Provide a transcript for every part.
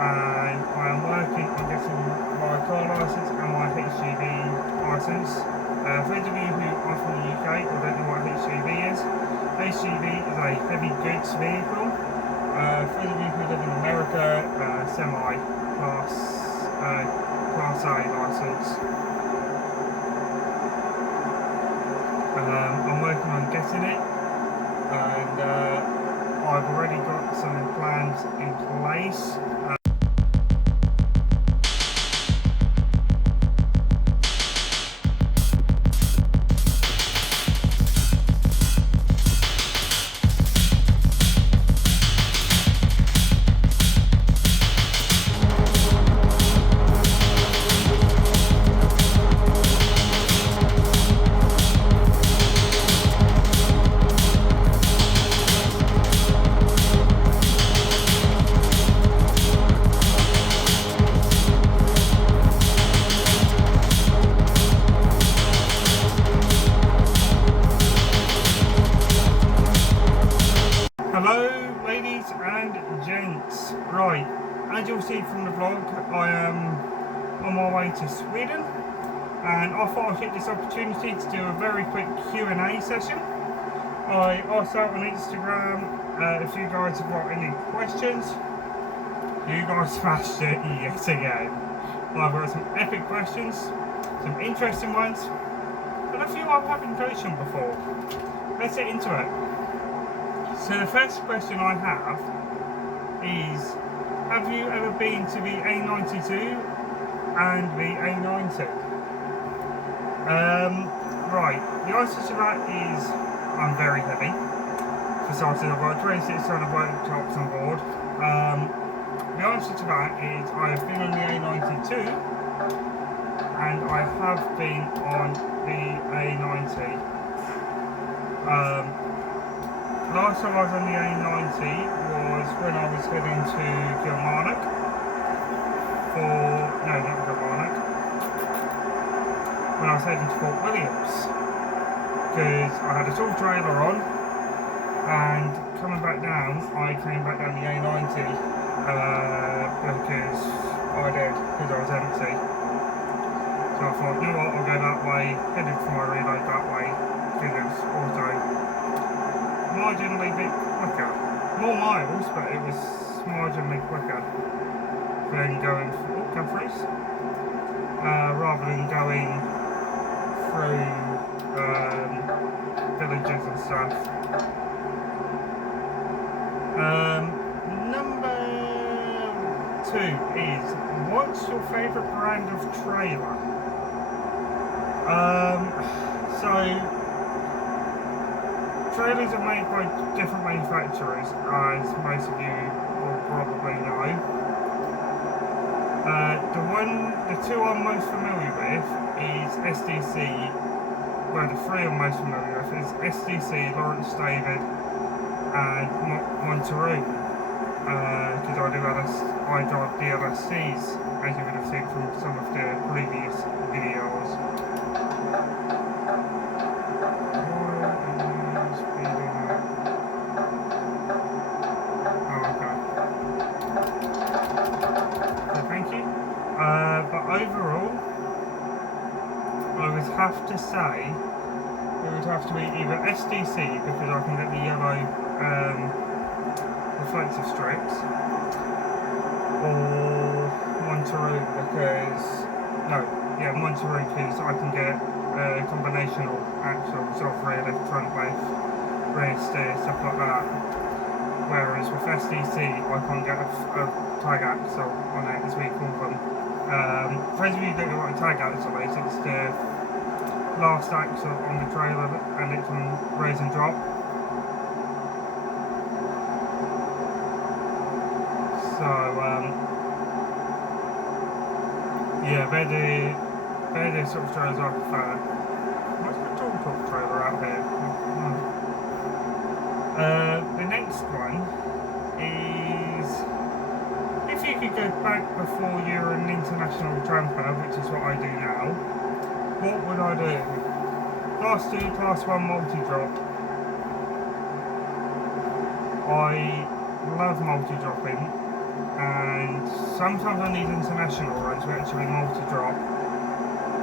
and I am working on getting my car licence and my HGV licence. For those of you who are from the UK or don't know what HGV is a heavy goods vehicle. For those of you who live in America, semi-class Class A licence. I'm working on getting it, and I've already got some plans in place. Hello ladies and gents. Right, as you'll see from the vlog, I am on my way to Sweden, and I thought I'd take this opportunity to do a very quick Q&A session. I asked out on Instagram if you guys have got any questions. You guys smashed it yet again. I've got some epic questions, some interesting ones, and a few I haven't questioned before. Let's get into it. So the first question I have is, have you ever been to the A92 and the A90? Right, the answer to that is I'm very heavy. For starters, I've got 26 ton of worktops on board. The answer to that is I have been on the A92 and I have been on the A90. Last time I was on the A90 was when I was heading to Kilmarnock when I was heading to Fort Williams, because I had a tall trailer on, and coming back down, I came back down the A90 because I was empty. So I thought, you know what, I'll go that way, headed for my reload that way, because it's also marginally a bit quicker. More miles, but it was marginally quicker than going rather than going through villages and stuff. Number 2 is, what's your favourite brand of trailer? Trailers are made by different manufacturers, as most of you will probably know. The two I'm most familiar with is SDC. Well, the three I'm most familiar with is SDC, Lawrence David, and Monterey. Because I drive DLSCs, as you would have seen from some of the previous videos. Overall, I would have to say it would have to be either SDC, because I can get the yellow reflective strips, or Monterey because I can get combinational axles of rear lift, front lift, rear steer, stuff like that. Whereas with SDC, I can't get a tag axle on it, as we call them. For those of you who don't know what a tag axle is, it's the last axle on the trailer and it's on raise and drop. So, yeah, they're the sort of trailers I prefer. What's the tall trailer out here? The next one is, if you could go back before you're an international tramper, which is what I do now, what would I do? Class 2, Class 1 multi-drop. I love multi-dropping, and sometimes I need international runs, we actually multi-drop,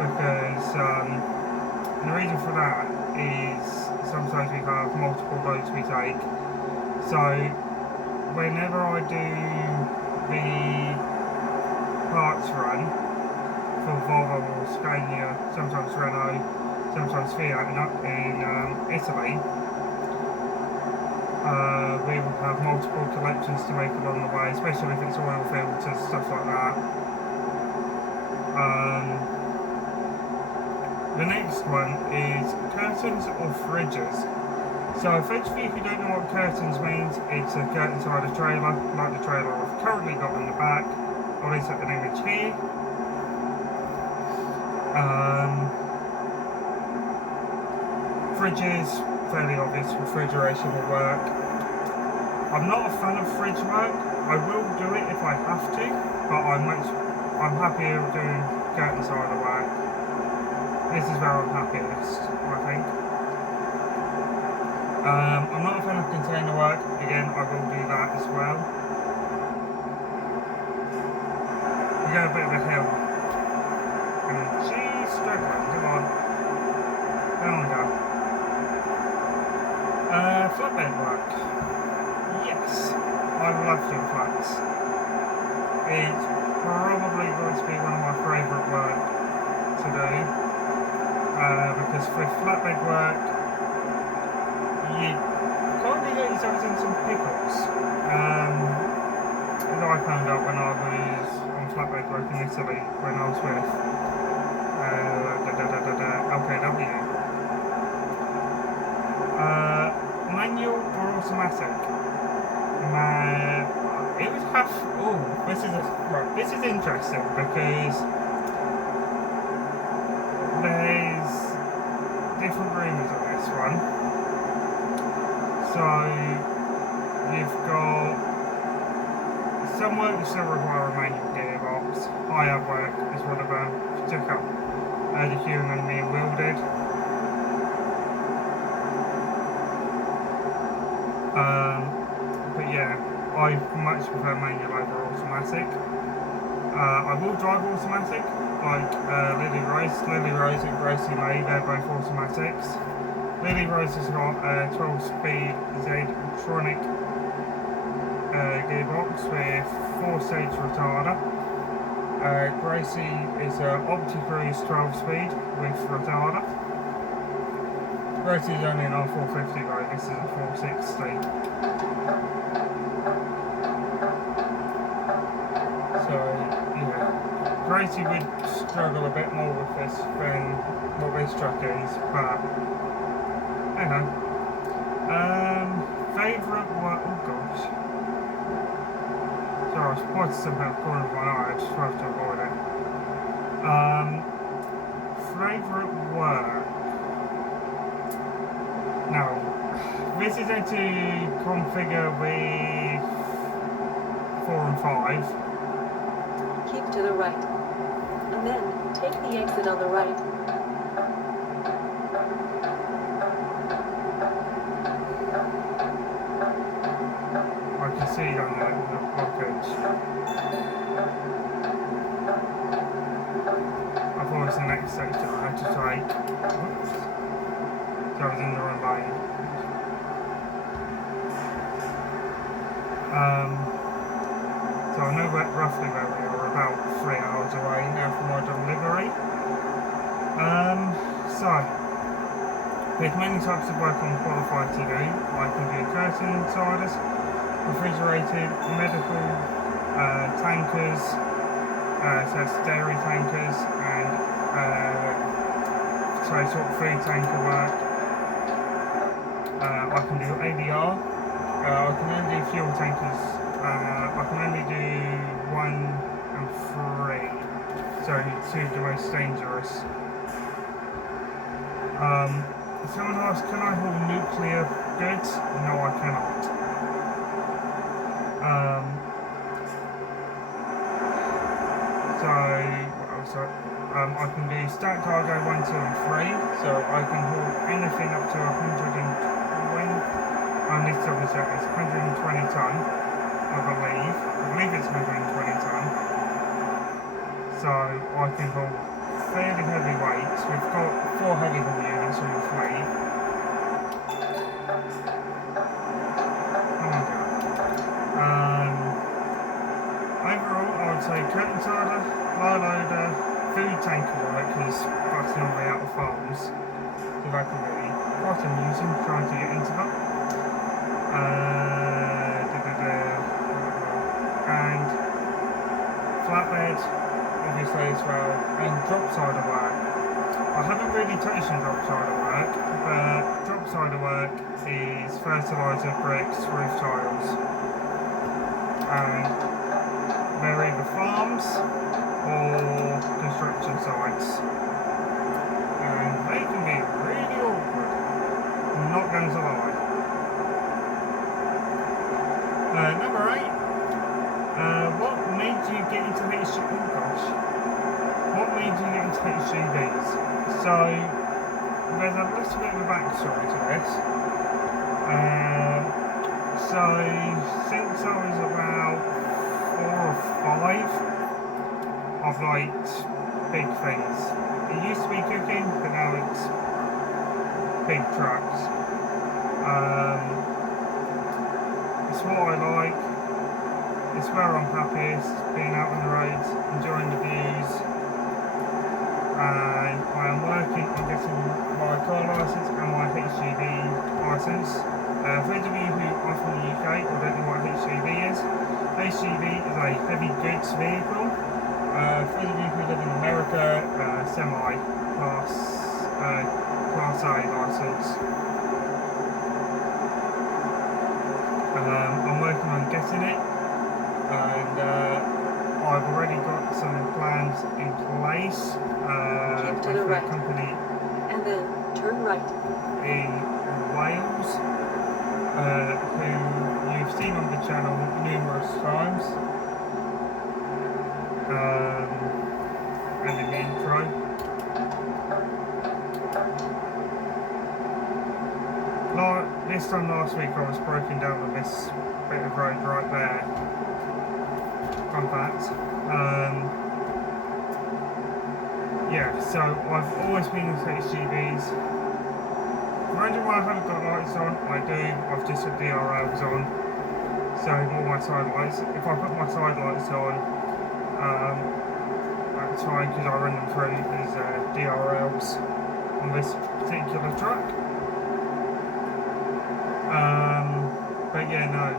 because the reason for that is sometimes we have multiple loads we take. So whenever I do the parts run for Volvo or Scania, sometimes Renault, sometimes Fiat in Italy, we will have multiple collections to make along the way, especially if it's oil filters, stuff like that. The next one is curtains or fridges. So for those of you who don't know what curtains means, it's a curtain inside a trailer, like the trailer I've currently got in the back, or at least at an image here. Fridges, fairly obvious, refrigeration will work. I'm not a fan of fridge work. I will do it if I have to, but I'm happier doing curtain side of work. This is where I'm happiest, I think. I'm not a fan of container work. Again, I will do that as well. We go a bit of a hill. And she's struggling, come on. There we go. Flatbed work. Yes, I love doing flats. It's probably going to be one of my favourite work to do. Because for flatbed work, you can't really get yourself in some pickles. As I found out when I was on flatbed work in Italy, when I was with LKW. Manual or automatic? It would have. Oh, this is interesting because there's different rumours on this one. So you've got some work that still require a manual gearbox. Hiab work is one of them. Check out the human and being wielded. But yeah, I much prefer manual over automatic. I will drive automatic, like Lily Rose and Gracie May, they're both automatics. Lily Rose has got a 12-speed Z-tronic gearbox with 4-stage retarder. Gracie is an OptiCruise 12-speed with retarder. Gracie is only an R450 though, this is a 460. So, yeah, Gracie would struggle a bit more with this than what this truck is, but, you know. Favourite work, oh gosh. Sorry, I was pointing something out the corner of my eye, I just have to avoid it. Favourite work. Now, this is going to configure with 4 and 5. Keep to the right, and then take the exit on the right. I can see on the blockage. I thought it was the next section I had to take. Whoops. So I was in the wrong lane. So I know roughly where we are, about 3 hours away now from my delivery. So there's many types of work I'm qualified to do. I can do curtain insiders, refrigerated, medical, tankers, so that's dairy tankers, and so sort of food tanker work. I can do ADR. I can only do fuel tankers. I can only do 1 and 3, so 2 of the most dangerous. Someone asked, can I haul nuclear goods? No, I cannot. So, what else? I can do stack cargo 1, 2 and 3, so I can haul anything up to 120, I need to double check, it's 120 tonne, I believe it's 120 tonne. so I can haul fairly heavy weights. We've got 4 heavy haul units on the fleet. Overall, I would say curtain sider, low loader, food tanker work is busting all the way out of farms. So that can be quite amusing trying to get into that. And flatbed, obviously as well, and drop sider work. I haven't really touched on drop sider work, but drop sider work is fertiliser, bricks, roof tiles, and they're either farms or construction sites, and they can be really awkward. I'm not going to lie. Number 8. What made you get into HGVs? Oh gosh. What made you get into HGVs? So, there's a little bit of a backstory to this. So, since I was about 4 or 5, I've liked big things. It used to be cooking, but now it's big trucks. It's what I like. It's where I'm happiest, being out on the roads, enjoying the views, and I am working on getting my car licence and my HGV licence. For those of you who are from the UK or don't know what a HGV is a heavy goods vehicle. For those of you who live in America, semi-class Class A licence. I'm working on getting it. And I've already got some plans in place with a company and then turn right in Wales who you've seen on the channel numerous times and in the intro. This time last week I was broken down on this bit of road right there. Fun fact. Yeah, so I've always been into HGVs. Imagine why I haven't got lights on. I do. I've just got DRLs on. So all my side lights. If I put my side lights on, that's fine because I run them through as DRLs on this particular truck. But yeah, no.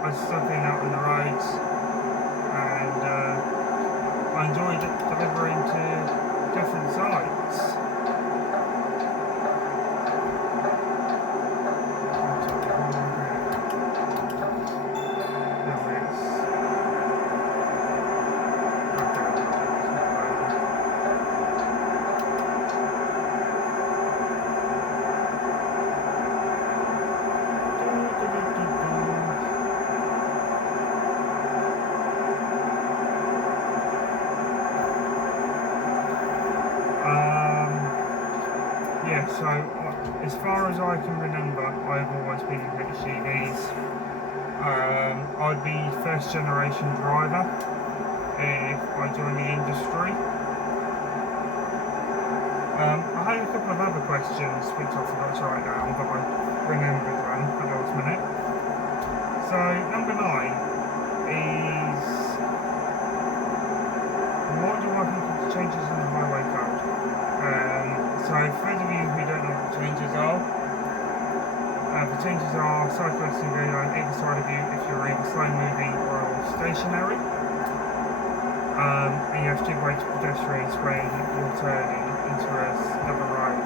I just love being out on the roads. And I enjoyed delivering to different sites. So, as far as I can remember, I've always been in HGVs. I'd be first generation driver if I joined the industry. I had a couple of other questions which I forgot to write down, but I remembered one at the last minute. So, number 9 is, what do I think of the changes in the highway code? So for those of you who don't know what the changes are, cyclists can go on either side of you if you're either slow moving or stationary. And you have 2 way to pedestrians when you're turning into another road.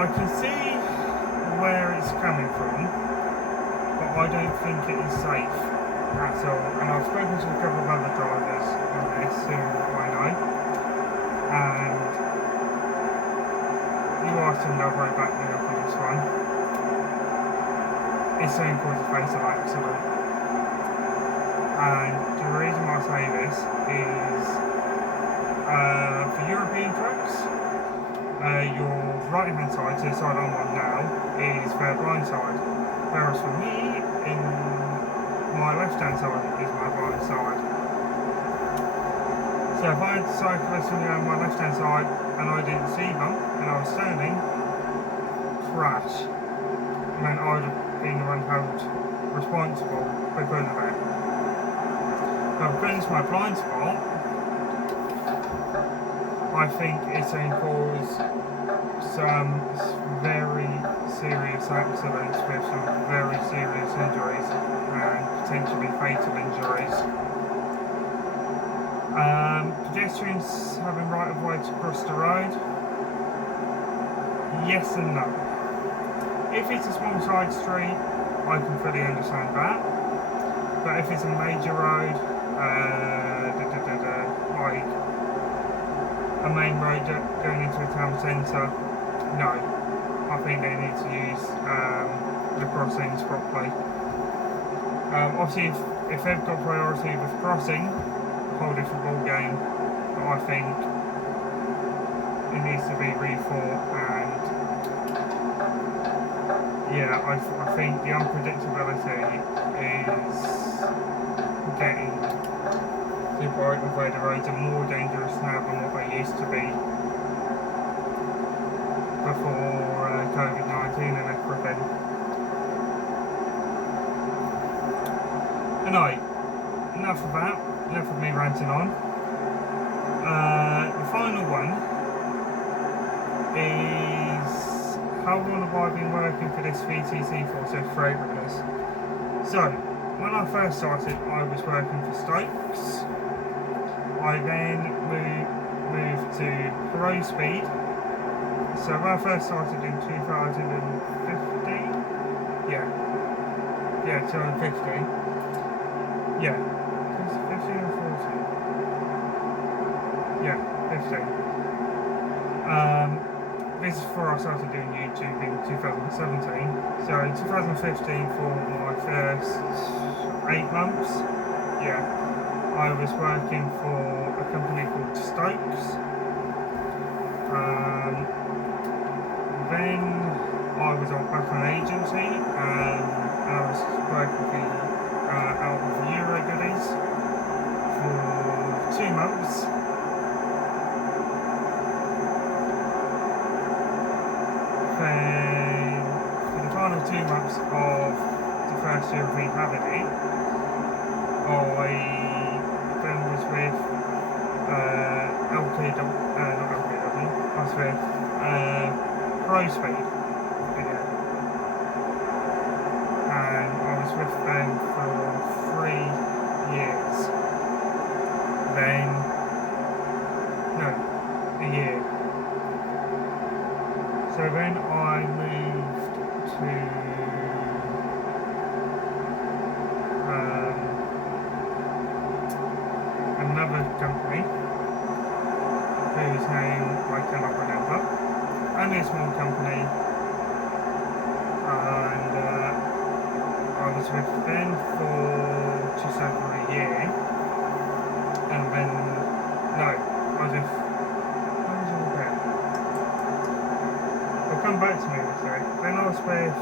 I can see where it's coming from, but I don't think it is safe at all. And I've spoken to a couple of other drivers on this who I know. And you asked them, they'll very back me up on this one. It's something called a fatal accident. And the reason why I say this is for European trucks, your right hand side, so the side I'm on now, is their blind side. Whereas for me, in my left left hand side is my right side. So if I had a cyclist on my left hand side and I didn't see them and I was turning, crash, then I would have been the one held responsible because of it. But because it's my blind spot, I think it's going to cause some very serious accidents with some very serious injuries and potentially fatal injuries. Pedestrians having right of way to cross the road? Yes and no. If it's a small side street, I can fully understand that. But if it's a major road, like a main road going into a town centre, no. I think they need to use the crossings properly. Obviously, if they've got priority with crossing, a whole different ball game. But I think it needs to be rethought, and yeah, I think the unpredictability is getting to the point where the roads are more dangerous now than what they used to be before COVID-19 and everything. Anyway, enough of that, enough of me ranting on. The final one is how long have I been working for this VTC for, so Freight Runners. So, when I first started, I was working for Stokes. I then moved to Pro Speed. So when I first started in 2015, yeah, 2015, yeah, 15 or 14, yeah, 15. This is before I started doing YouTube in 2017. So in 2015, for my first 8 months, yeah, I was working for a company called Stokes. Then I was back on agency, and I was working out of Euro Goodies for 2 months. Then for the final 2 months of the first year of rehabbing it, I then was with I was with Pro Speed again, and I was with them for 3 years. Then, no, a year. So then I moved to another company whose name I cannot remember. Only a small company, and I was with them for just over a year, and then, no, I was with, what was all there? It'll come back to me in a sec. Then I was with,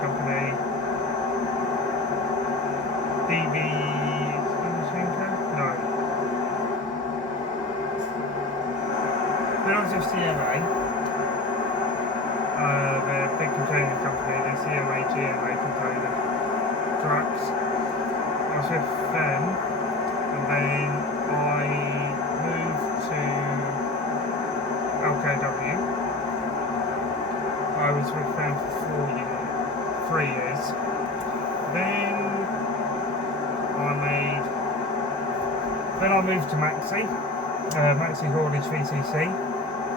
company, DB, Then I was with CMA, the big container company, the CMA GMA container trucks. I was with them, and then I moved to LKW. I was with them for 3 years. Then I moved to Maxi Haulage VTC.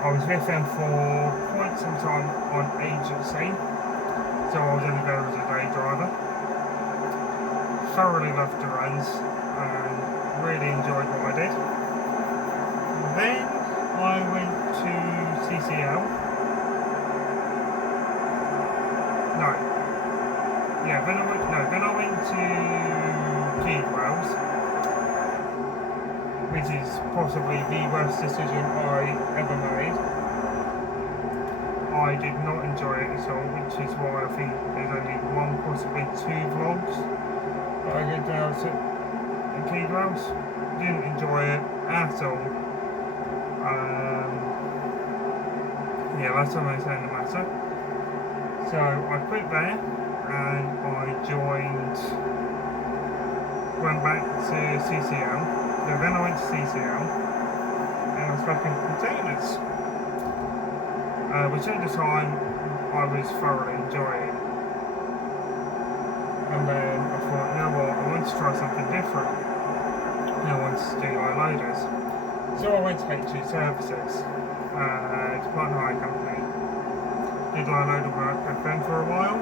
I was with them for quite some time on agency, so I was only there as a day driver. Thoroughly loved the runs and really enjoyed what I did. Then I went to CCL. Then I went to Keydwells, which is possibly the worst decision I ever made. I I did not enjoy it at all, which is why I think there's only one, possibly two vlogs that I get down to Key Gloves. Didn't enjoy it at all. Yeah, that's what I'm saying the matter. So I quit there and I went back to CCL. So then I went to CCL and I was back in containers, which at the time I was thoroughly enjoying. And then I thought, you know what, I want to try something different. And I wanted to do line loaders. So I went to HG Services, it's quite a high company. Did line loader work with them for a while,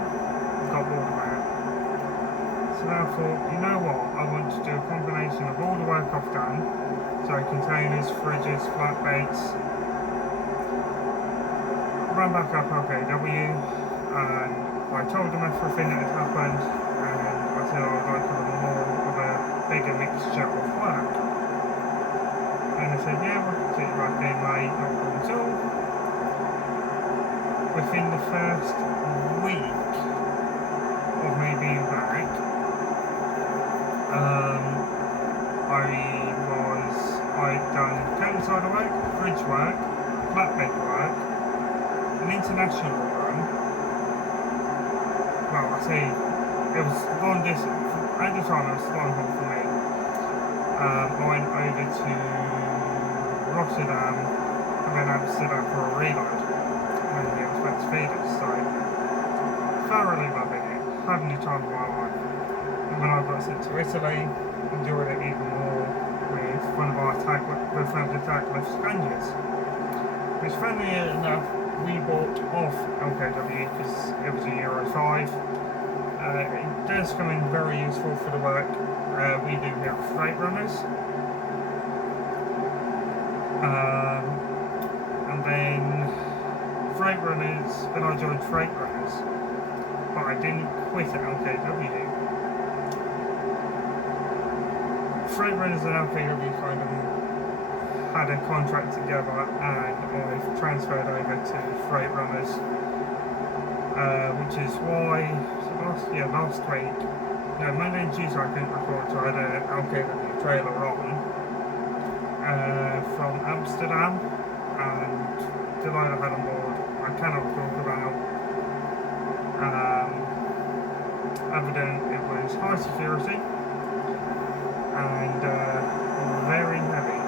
got bored of it. So then I thought, you know what, I want to do a combination of all the work I've done, so containers, fridges, flatbeds, ran back up LKW, and I told them everything that had happened, and I said I would like a little more of a bigger mixture of work. And they said, yeah, we can take you back in, mate, not a problem at all. Within the first week of me being back, I'd done curtain side work, fridge work, flatbed work, an international run. Well, I say it was long distance. At the time, it was long haul for me. I went over to Rotterdam and then Amsterdam for a reload. And it was meant to feed us, so thoroughly loving it, having the time of my life. And when I got sent to Italy, enjoyed it even more with one of our tackless Scanias, which funnily enough we bought off LKW because it was a Euro 5. It does come in very useful for the work we do here at Freight Runners. And then Freight Runners, when I joined Freight Runners, but I didn't quit at LKW. Freight Runners and LKW kind of had a contract together, and I've transferred over to Freight Runners, which is why last week, Monday and Tuesday I couldn't record, so I had an LKW trailer on from Amsterdam, and the load I had on board I cannot talk about, other than it was high security and very heavy.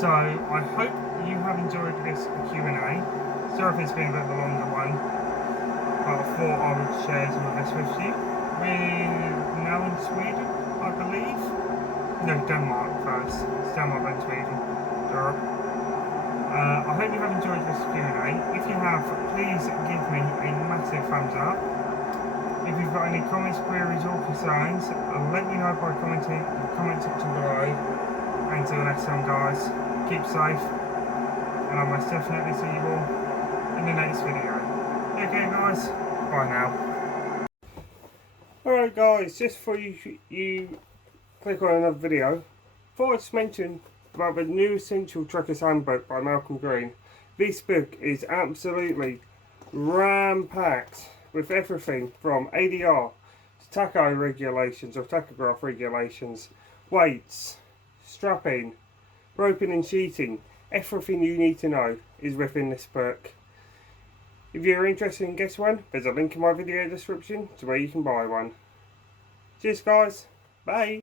So I hope you have enjoyed this Q&A. Sorry if it's been a bit of a longer one, but I thought I would share some of this with you. We're now in Sweden, I believe. No, Denmark first. It's Denmark and Sweden. Europe. I hope you have enjoyed this Q&A. If you have, please give me a massive thumbs up. If you've got any comments, queries or concerns, let me know by comment section below. Until next time guys, keep safe, and I'll most definitely see you all in the next video. Okay guys, bye now. Alright guys, just before you click on another video, thought I'd just mention about the new Essential Truckers Handbook by Malcolm Green. This book is absolutely ram-packed with everything from ADR to tacho regulations or tachograph regulations, weights, strapping, roping and sheeting. Everything you need to know is within this book. If you're interested in getting one, there's a link in my video description to where you can buy one. Cheers guys, bye.